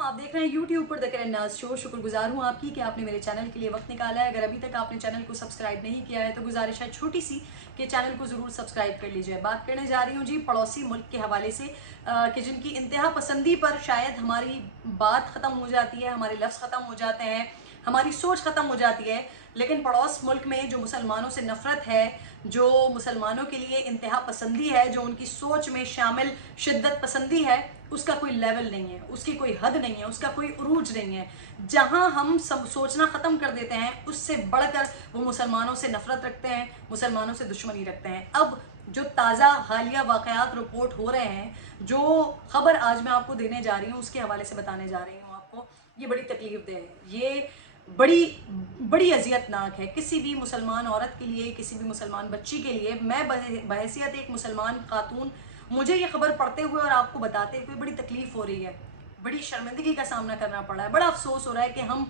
आप देख रहे हैं यूट्यूब पर द करण नाज शो। शुक्रगुजार हूँ आपकी कि आपने मेरे चैनल के लिए वक्त निकाला है। अगर अभी तक आपने चैनल को सब्सक्राइब नहीं किया है तो गुजारिश है छोटी सी कि चैनल को ज़रूर सब्सक्राइब कर लीजिए। बात करने जा रही हूँ जी पड़ोसी मुल्क के हवाले से कि जिनकी इंतहा पसंदी पर शायद हमारी बात ख़त्म हो जाती है, हमारे लफ्ज़ ख़त्म हो जाते हैं, हमारी सोच ख़त्म हो जाती है। लेकिन पड़ोस मुल्क में जो मुसलमानों से नफ़रत है, जो मुसलमानों के लिए इंतहा पसंदी है, जो उनकी सोच में शामिल शिद्दत पसंदी है, उसका कोई लेवल नहीं है, उसकी कोई हद नहीं है, उसका कोई उरूज नहीं है। जहां हम सब सोचना ख़त्म कर देते हैं उससे बढ़कर वो मुसलमानों से नफ़रत रखते हैं, मुसलमानों से दुश्मनी रखते हैं। अब जो ताज़ा हालिया वाक़यात रिपोर्ट हो रहे हैं, जो ख़बर आज मैं आपको देने जा रही हूँ उसके हवाले से बताने जा रही हूँ आपको, ये बड़ी तकलीफ दे है, ये बड़ी बड़ी अजियतनाक है किसी भी मुसलमान औरत के लिए, किसी भी मुसलमान बच्ची के लिए। मैं बहैसियत एक मुसलमान खातून, मुझे ये खबर पढ़ते हुए और आपको बताते हुए बड़ी तकलीफ हो रही है, बड़ी शर्मिंदगी का सामना करना पड़ रहा है, बड़ा अफसोस हो रहा है कि हम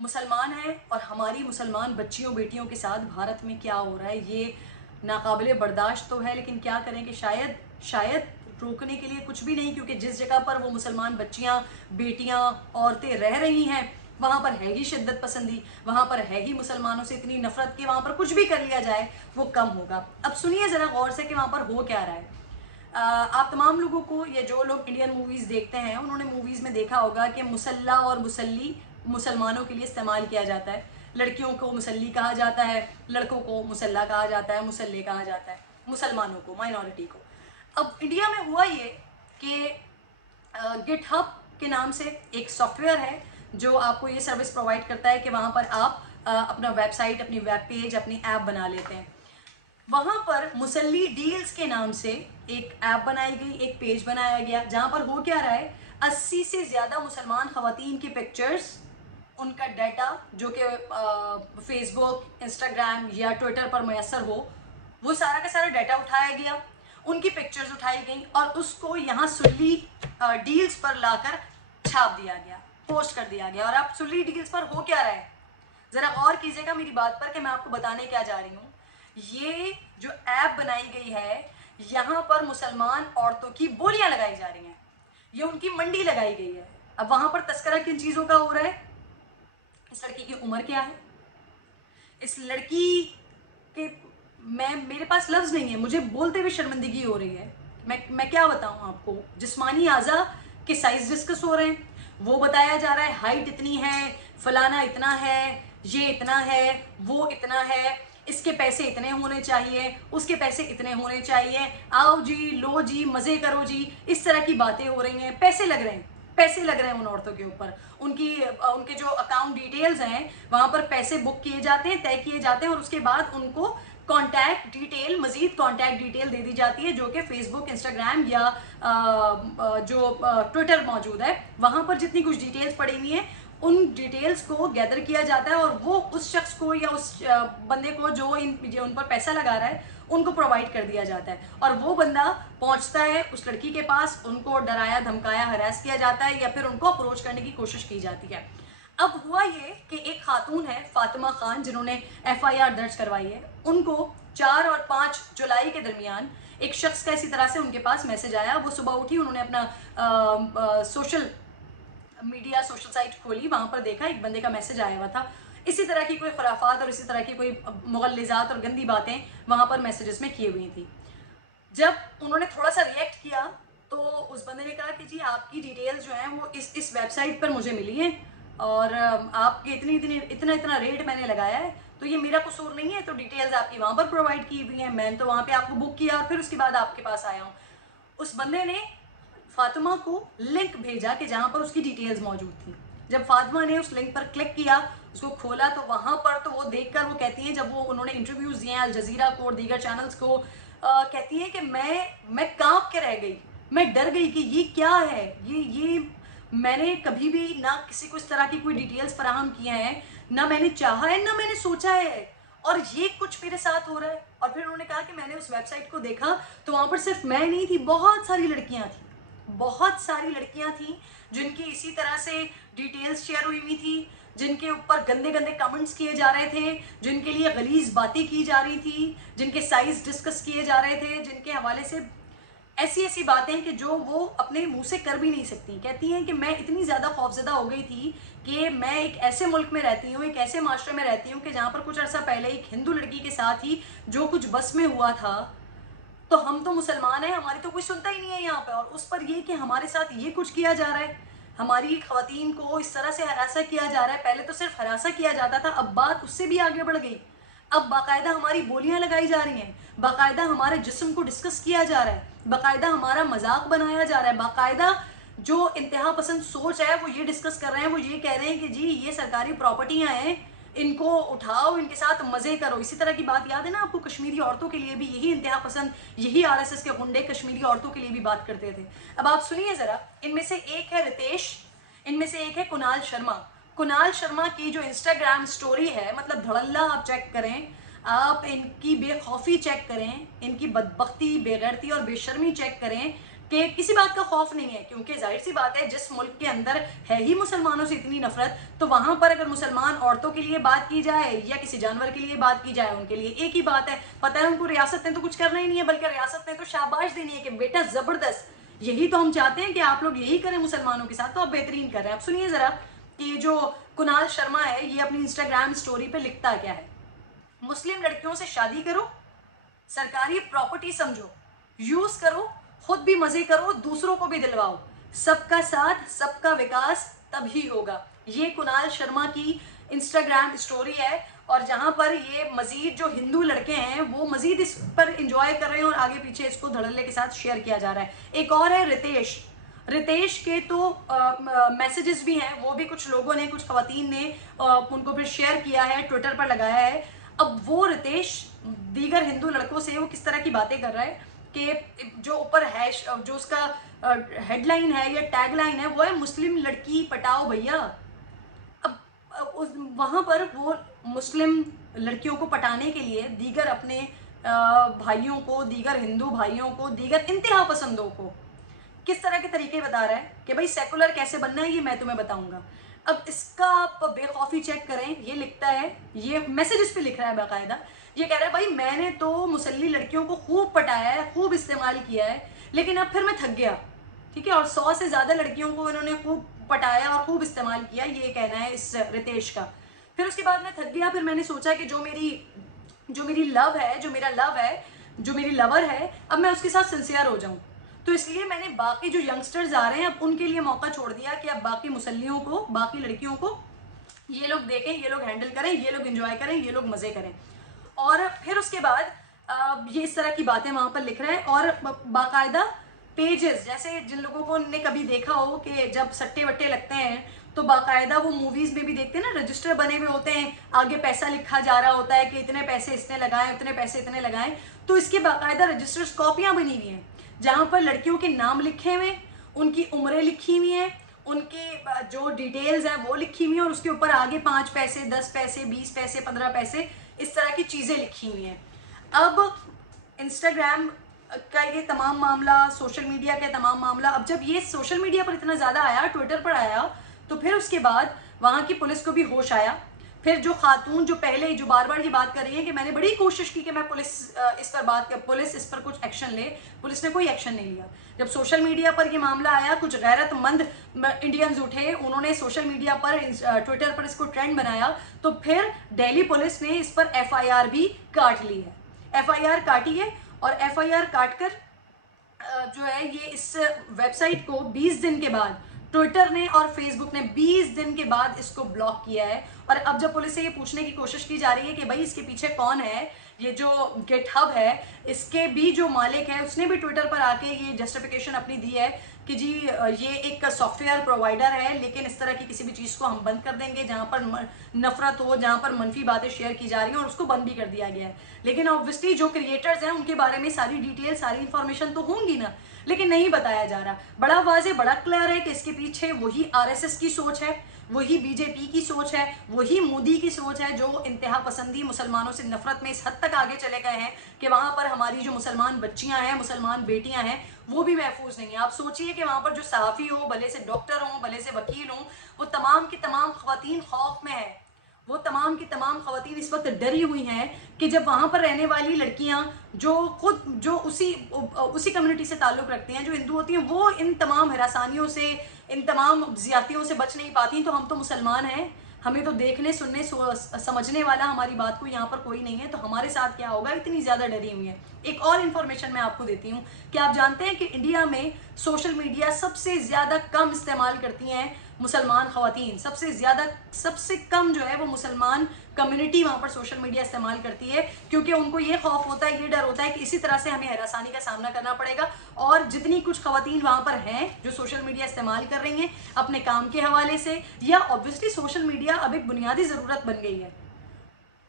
मुसलमान हैं और हमारी मुसलमान बच्चियों बेटियों के साथ भारत में क्या हो रहा है ये नाकाबिले बर्दाश्त तो है। लेकिन क्या करें कि शायद रोकने के लिए कुछ भी नहीं, क्योंकि जिस जगह पर वो मुसलमान बच्चियां, बेटियां, औरतें रह रही हैं वहाँ पर है ही शिद्दत पसंदी, वहाँ पर है ही मुसलमानों से इतनी नफरत कि वहाँ पर कुछ भी कर लिया जाए वो कम होगा। अब सुनिए ज़रा गौर से कि वहाँ पर हो क्या रहा है। आप तमाम लोगों को, या जो लोग इंडियन मूवीज़ देखते हैं उन्होंने मूवीज़ में देखा होगा कि मुसल्ला और मुसल्ली मुसलमानों के लिए इस्तेमाल किया जाता है। लड़कियों को मुसल्ली कहा जाता है, लड़कों को मुसल्ला कहा जाता है, मुसल्ले कहा जाता है, मुसलमानों को, माइनॉरिटी को। अब इंडिया में हुआ ये कि गिटहब के नाम से एक सॉफ्टवेयर है जो आपको ये सर्विस प्रोवाइड करता है कि वहाँ पर आप अपना वेबसाइट, अपनी वेब पेज, अपनी ऐप बना लेते हैं। वहाँ पर मुसल्ली डील्स के नाम से एक ऐप बनाई गई, एक पेज बनाया गया, जहाँ पर हो क्या रहा है, 80 से ज़्यादा मुसलमान ख़वातीन की पिक्चर्स, उनका डाटा जो कि फेसबुक, इंस्टाग्राम या ट्विटर पर मैसर हो, वो सारा का सारा डाटा उठाया गया, उनकी पिक्चर्स उठाई गई और उसको यहाँ सुल्ली डील्स पर लाकर छाप दिया गया, पोस्ट कर दिया गया। और आप सुल्ली डील्स पर हो क्या रहा है, ज़रा गौर कीजिएगा मेरी बात पर कि मैं आपको बताने क्या जा रही हूँ। ये जो ऐप बनाई गई है, यहाँ पर मुसलमान औरतों की बोलियां लगाई जा रही हैं, ये उनकी मंडी लगाई गई है। अब वहां पर तस्करा किन चीज़ों का हो रहा है, इस लड़की की उम्र क्या है, इस लड़की के, मेरे पास लफ्ज़ नहीं है, मुझे बोलते हुए शर्मिंदगी हो रही है। मैं क्या बताऊं आपको, जिस्मानी आज़ा के साइज डिस्कस हो रहे हैं, वो बताया जा रहा है हाइट इतनी है, फलाना इतना है, ये इतना है, वो इतना है, इसके पैसे इतने होने चाहिए, उसके पैसे इतने होने चाहिए, आओ जी, लो जी, मज़े करो जी, इस तरह की बातें हो रही हैं। पैसे लग रहे हैं, पैसे लग रहे हैं उन औरतों के ऊपर, उनके जो अकाउंट डिटेल्स हैं वहाँ पर पैसे बुक किए जाते हैं, तय किए जाते हैं और उसके बाद उनको कॉन्टैक्ट डिटेल, मजीद कॉन्टैक्ट डिटेल दे दी जाती है, जो कि फेसबुक, इंस्टाग्राम या जो ट्विटर मौजूद है वहाँ पर जितनी कुछ डिटेल्स पड़ी हुई हैं उन डिटेल्स को गैदर किया जाता है और वो उस शख्स को या उस बंदे को जो उन पर पैसा लगा रहा है उनको प्रोवाइड कर दिया जाता है। और वो बंदा पहुंचता है उस लड़की के पास, उनको डराया धमकाया हरास किया जाता है या फिर उनको अप्रोच करने की कोशिश की जाती है। अब हुआ ये कि एक खातून है फातिमा खान, जिन्होंने FIR दर्ज करवाई है, उनको 4 और 5 जुलाई के दरमियान एक शख्स का इसी तरह से उनके पास मैसेज आया। वो सुबह उठी, उन्होंने अपना सोशल मीडिया, सोशल साइट खोली, वहां पर देखा एक बंदे का मैसेज आया हुआ था, इसी तरह की कोई खुराफात और इसी तरह की कोई मुगल्लिज़ात और गंदी बातें वहां पर मैसेजेस में किए हुई थी। जब उन्होंने थोड़ा सा रिएक्ट किया तो उस बंदे ने कहा कि जी आपकी डिटेल्स जो हैं वो इस वेबसाइट पर मुझे मिली हैं और आपके इतना रेट मैंने लगाया है, तो ये मेरा कसूर नहीं है, तो डिटेल्स आपकी वहाँ पर प्रोवाइड की हुई हैं, मैंने तो वहाँ पे आपको बुक किया और फिर उसके बाद आपके पास आया हूँ। उस बंदे ने फातिमा को लिंक भेजा कि जहाँ पर उसकी डिटेल्स मौजूद थी। जब फातिमा ने उस लिंक पर क्लिक किया, उसको खोला, तो वहाँ पर तो वो देखकर वो कहती हैं, जब वो उन्होंने इंटरव्यूज़ दिए हैं अल जजीरा को और दीगर चैनल्स को, कहती हैं कि मैं कांप के रह गई, मैं डर गई कि ये क्या है, ये मैंने कभी भी ना किसी को इस तरह की कोई डिटेल्स फराहम किए हैं, ना मैंने चाहा है, ना मैंने सोचा है, और ये कुछ मेरे साथ हो रहा है। और फिर उन्होंने कहा कि मैंने उस वेबसाइट को देखा तो वहाँ पर सिर्फ मैं नहीं थी, बहुत सारी लड़कियाँ थी, बहुत सारी लड़कियां थी जिनकी इसी तरह से डिटेल्स शेयर हुई थी, जिनके ऊपर गंदे गंदे कमेंट्स किए जा रहे थे, जिनके लिए गलीज बातें की जा रही थी, जिनके साइज डिस्कस किए जा रहे थे, जिनके हवाले से ऐसी ऐसी बातें कि जो वो अपने मुंह से कर भी नहीं सकती। कहती हैं कि मैं इतनी ज़्यादा खौफजदा हो गई थी कि मैं एक ऐसे मुल्क में रहती हूँ, एक ऐसे माशरे में रहती हूँ कि जहाँ पर कुछ अर्सा पहले एक हिंदू लड़की के साथ ही जो कुछ बस में हुआ था, तो हम तो मुसलमान हैं, हमारी तो कोई सुनता ही नहीं है यहाँ पे, और उस पर ये कि हमारे साथ ये कुछ किया जा रहा है, हमारी खवातीन को इस तरह से हरासा किया जा रहा है। पहले तो सिर्फ हरासा किया जाता था, अब बात उससे भी आगे बढ़ गई। अब बाकायदा हमारी बोलियां लगाई जा रही हैं, बाकायदा हमारे जिस्म को डिस्कस किया जा रहा है, बाकायदा हमारा मजाक बनाया जा रहा है, बाकायदा जो इंतहा पसंद सोच है वो ये डिस्कस कर रहे हैं, वो ये कह रहे हैं कि जी ये सरकारी प्रॉपर्टियां हैं, इनको उठाओ, इनके साथ मजे करो। इसी तरह की बात याद है ना आपको, कश्मीरी औरतों के लिए भी यही इंतहा पसंद, यही आरएसएस के गुंडे कश्मीरी औरतों के लिए भी बात करते थे। अब आप सुनिए जरा, इनमें से एक है रितेश, इनमें से एक है कुणाल शर्मा। कुणाल शर्मा की जो इंस्टाग्राम स्टोरी है, मतलब धड़ल्ला आप चेक करें, आप इनकी बेखौफी चेक करें, इनकी बदबख्ती, बेगैरती और बेशर्मी चेक करें कि किसी बात का खौफ नहीं है। क्योंकि जाहिर सी बात है, जिस मुल्क के अंदर है ही मुसलमानों से इतनी नफरत, तो वहां पर अगर मुसलमान औरतों के लिए बात की जाए या किसी जानवर के लिए बात की जाए, उनके लिए एक ही बात है। पता है उनको रियासत ने तो कुछ करना ही नहीं है, बल्कि रियासत ने तो शाबाश देनी है कि बेटा जबरदस्त, यही तो हम चाहते हैं कि आप लोग यही करें मुसलमानों के साथ, तो आप बेहतरीन कर रहे हैं। आप सुनिए जरा कि जो कुणाल शर्मा है ये अपनी इंस्टाग्राम स्टोरी पे लिखता क्या है। मुस्लिम लड़कियों से शादी करो, सरकारी प्रॉपर्टी समझो, यूज करो, खुद भी मजे करो, दूसरों को भी दिलवाओ, सबका साथ सबका विकास तभी होगा। ये कुणाल शर्मा की इंस्टाग्राम स्टोरी है, और जहां पर ये मजीद जो हिंदू लड़के हैं वो मजीद इस पर इंजॉय कर रहे हैं और आगे पीछे इसको धड़ल्ले के साथ शेयर किया जा रहा है। एक और है रितेश। रितेश के तो मैसेजेस भी हैं, वो भी कुछ लोगों ने, कुछ खवातीन ने उनको फिर शेयर किया है, ट्विटर पर लगाया है। अब वो रितेश दीगर हिंदू लड़कों से वो किस तरह की बातें कर रहा है कि जो ऊपर हैश, जो उसका हेडलाइन है या टैगलाइन है वो है मुस्लिम लड़की पटाओ भैया। अब वहां पर वो मुस्लिम लड़कियों को पटाने के लिए दीगर अपने भाइयों को, दीगर हिंदू भाइयों को, दीगर इंतहा पसंदों को किस तरह के तरीके बता रहा है कि भाई सेकुलर कैसे बनना है, ये मैं तुम्हें बताऊंगा। अब इसका आप बेखौफी चेक करें, ये लिखता है, ये मैसेजेस पे लिख रहा है बाकायदा, ये कह रहा है भाई मैंने तो मुसल्ली लड़कियों को खूब पटाया है, खूब इस्तेमाल किया है, लेकिन अब फिर मैं थक गया, ठीक है। और 100 से ज्यादा लड़कियों को इन्होंने खूब पटाया और खूब इस्तेमाल किया, ये कहना है इस रितेश का। फिर उसके बाद मैं थक गया, फिर मैंने सोचा कि जो मेरी लव है, जो मेरा लव है, जो मेरी लवर है, अब मैं उसके साथ सिंसियर हो जाऊं। तो इसलिए मैंने बाकी जो यंगस्टर्स आ रहे हैं अब उनके लिए मौका छोड़ दिया कि अब बाकी मुसल्लियों को, बाकी लड़कियों को ये लोग देखें, ये लोग हैंडल करें, ये लोग एंजॉय करें, ये लोग मजे करें। और फिर उसके बाद ये इस तरह की बातें वहां पर लिख रहे हैं, और बाकायदा पेजेस, जैसे जिन लोगों को ने कभी देखा हो कि जब सट्टे वट्टे लगते हैं तो बाकायदा वो मूवीज में भी देखते हैं ना, रजिस्टर बने हुए होते हैं, आगे पैसा लिखा जा रहा होता है कि इतने पैसे इसने लगाए, उतने पैसे इतने लगाए। तो इसके बाकायदा रजिस्टर्स कॉपियां बनी हुई हैं जहां पर लड़कियों के नाम लिखे हुए, उनकी उम्रें लिखी हुई हैं, उनकी जो डिटेल्स हैं वो लिखी हुई हैं, और उसके ऊपर आगे 5 पैसे, 10 पैसे, 20 पैसे, 15 पैसे, इस तरह की चीजें लिखी हुई हैं। अब इंस्टाग्राम का ये तमाम मामला, सोशल मीडिया का तमाम मामला, अब जब ये सोशल मीडिया पर इतना ज्यादा आया, ट्विटर पर आया, तो फिर उसके बाद वहां की पुलिस को भी होश आया। फिर जो खातून जो पहले जो बार बार ये बात कर रही है कि मैंने बड़ी कोशिश की कि मैं पुलिस इस पर बात कर, पुलिस इस पर कुछ एक्शन ले, पुलिस ने कोई एक्शन नहीं लिया। जब सोशल मीडिया पर ये मामला आया, कुछ गैरतमंद इंडियंस उठे, उन्होंने सोशल मीडिया पर, ट्विटर पर इसको ट्रेंड बनाया, तो फिर दिल्ली पुलिस ने इस पर FIR भी काट ली है। FIR काटी है, और FIR काटकर जो है ये इस वेबसाइट को 20 दिन के बाद ट्विटर ने और फेसबुक ने 20 दिन के बाद इसको ब्लॉक किया है। और अब जब पुलिस से ये पूछने की कोशिश की जा रही है कि भाई इसके पीछे कौन है, ये जो गिटहब है इसके भी जो मालिक है उसने भी ट्विटर पर आके ये जस्टिफिकेशन अपनी दी है कि जी ये एक सॉफ्टवेयर प्रोवाइडर है, लेकिन इस तरह की किसी भी चीज़ को हम बंद कर देंगे जहां पर नफरत हो, जहां पर मनफी बातें शेयर की जा रही हैं, और उसको बंद भी कर दिया गया है। लेकिन ऑब्वियसली जो क्रिएटर्स हैं उनके बारे में सारी डिटेल, सारी इंफॉर्मेशन तो होंगी ना, लेकिन नहीं बताया जा रहा। बड़ा वाज़ेह, बड़ा क्लियर है कि इसके पीछे वही RSS की सोच है, वही BJP की सोच है, वही मोदी की सोच है, जो इंतहा पसंदी, मुसलमानों से नफरत में इस हद तक आगे चले गए हैं कि वहां पर हमारी जो मुसलमान बच्चियां हैं, मुसलमान बेटियां हैं, वो भी महफूज नहीं है। आप सोचिए कि वहां पर जो सहाफ़ी हो, भले से डॉक्टर हों, भले से वकील हों, वो तमाम की तमाम ख़वातीन खौफ में है, वो तमाम की तमाम खवातीन इस वक्त डरी हुई हैं कि जब वहाँ पर रहने वाली लड़कियाँ जो उसी कम्युनिटी से ताल्लुक़ रखती हैं, जो हिंदू होती हैं, वो इन तमाम हरासानियों से, इन तमाम ज़्यादतियों से बच नहीं पाती। तो हम तो मुसलमान हैं, हमें तो देखने सुनने समझने वाला हमारी बात को यहाँ पर कोई नहीं है, तो हमारे साथ क्या होगा, इतनी ज़्यादा डरी हुई है। एक और इन्फॉर्मेशन मैं आपको देती हूँ कि आप जानते हैं कि इंडिया में सोशल मीडिया सबसे ज़्यादा कम इस्तेमाल करती हैं मुसलमान ख़वातीन। सबसे कम जो है वो मुसलमान कम्युनिटी वहाँ पर सोशल मीडिया इस्तेमाल करती है, क्योंकि उनको ये खौफ होता है, ये डर होता है कि इसी तरह से हमें हरासानी का सामना करना पड़ेगा। और जितनी कुछ ख़वातीन वहाँ पर हैं जो सोशल मीडिया इस्तेमाल कर रही हैं अपने काम के हवाले से, या ऑब्वियसली सोशल मीडिया अब एक बुनियादी ज़रूरत बन गई है,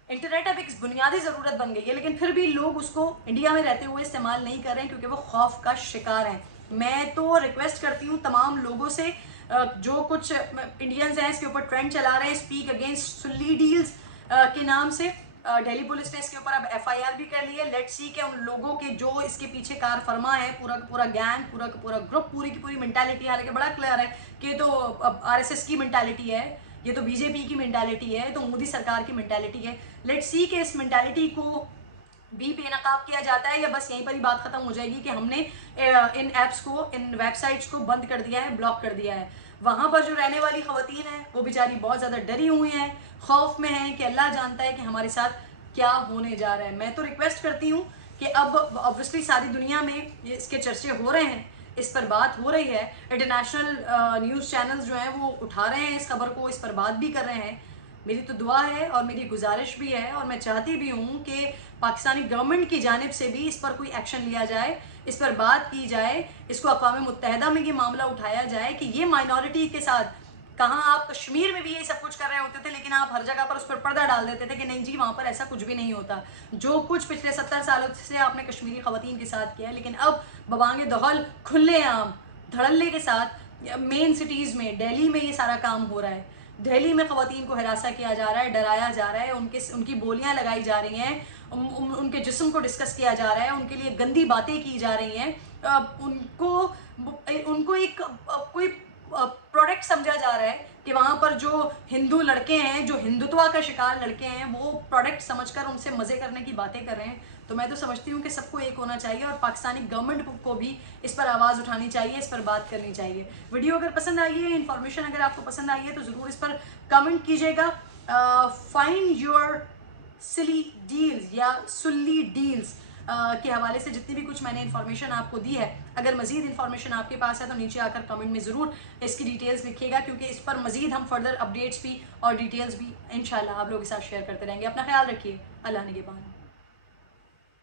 इंटरनेट अब एक बुनियादी ज़रूरत बन गई है, लेकिन फिर भी लोग उसको इंडिया में रहते हुए इस्तेमाल नहीं कर रहे हैं क्योंकि वो खौफ का शिकार हैं। मैं तो रिक्वेस्ट करती हूँ तमाम लोगों से, जो कुछ इंडियंस हैं इसके ऊपर ट्रेंड चला रहे हैं स्पीक अगेंस्ट सुल्ली डील्स के नाम से, दिल्ली पुलिस ने इसके ऊपर अब FIR भी कर ली है। लेट्स सी कि उन लोगों के जो इसके पीछे कार फरमा है, पूरा गैंग, पूरा ग्रुप, पूरी की पूरी मेंटालिटी, हालांकि बड़ा क्लियर है कि तो RSS की मेंटालिटी है, ये तो BJP की मेंटालिटी है, तो मोदी सरकार की मेंटालिटी है। लेट्स सी कि इस मेंटालिटी को भी बेनकाब किया जाता है या बस यहीं पर ही बात खत्म हो जाएगी कि हमने इन ऐप्स को, इन वेबसाइट्स को बंद कर दिया है, ब्लॉक कर दिया है। वहाँ पर जो रहने वाली खवातीन हैं वो बेचारी बहुत ज़्यादा डरी हुई हैं, खौफ में हैं कि अल्लाह जानता है कि हमारे साथ क्या होने जा रहा है। मैं तो रिक्वेस्ट करती हूँ कि अब ऑब्वियसली सारी दुनिया में इसके चर्चे हो रहे हैं, इस पर बात हो रही है, इंटरनेशनल न्यूज़ चैनल्स जो हैं वो उठा रहे हैं इस खबर को, इस पर बात भी कर रहे हैं। मेरी तो दुआ है और मेरी गुजारिश भी है और मैं चाहती भी हूँ कि पाकिस्तानी गवर्नमेंट की जानिब से भी इस पर कोई एक्शन लिया जाए, इस पर बात की जाए, इसको अक़वाम मुत्तहिदा में ये मामला उठाया जाए कि ये माइनॉरिटी के साथ, कहाँ आप कश्मीर में भी ये सब कुछ कर रहे होते थे लेकिन आप हर जगह पर उस पर पर्दा डाल देते थे कि नहीं जी वहाँ पर ऐसा कुछ भी नहीं होता। जो कुछ पिछले 70 सालों से आपने कश्मीरी खवातीन के साथ किया है, लेकिन अब बबांगे दहल खुलेआम धड़ल्ले के साथ मेन सिटीज़ में, दिल्ली में ये सारा काम हो रहा है। दिल्ली में खवातीन को हिरासा किया जा रहा है, डराया जा रहा है, उनकी बोलियां लगाई जा रही हैं, उनके जिस्म को डिस्कस किया जा रहा है, उनके लिए गंदी बातें की जा रही हैं, उनको एक कोई प्रोडक्ट समझा जा रहा है कि वहाँ पर जो हिंदू लड़के हैं, जो हिंदुत्व का शिकार लड़के हैं, वो प्रोडक्ट समझकर उनसे मज़े करने की बातें कर रहे हैं। तो मैं तो समझती हूँ कि सबको एक होना चाहिए और पाकिस्तानी गवर्नमेंट को भी इस पर आवाज़ उठानी चाहिए, इस पर बात करनी चाहिए। वीडियो अगर पसंद आई है, इन्फॉर्मेशन अगर आपको पसंद आई है तो ज़रूर इस पर कमेंट कीजिएगा। फाइंड योर सिली डील्स या सुल्ली डील्स के हवाले से जितनी भी कुछ मैंने इन्फॉर्मेशन आपको दी है, अगर मज़ीद इन्फॉर्मेशन आपके पास है तो नीचे आकर कमेंट में ज़रूर इसकी डिटेल्स लिखिएगा, क्योंकि इस पर मज़ीद हम फर्दर अपडेट्स भी और डिटेल्स भी इंशाल्लाह आप लोगों के साथ शेयर करते रहेंगे। अपना ख्याल रखिए। अल्लाह निगहबान।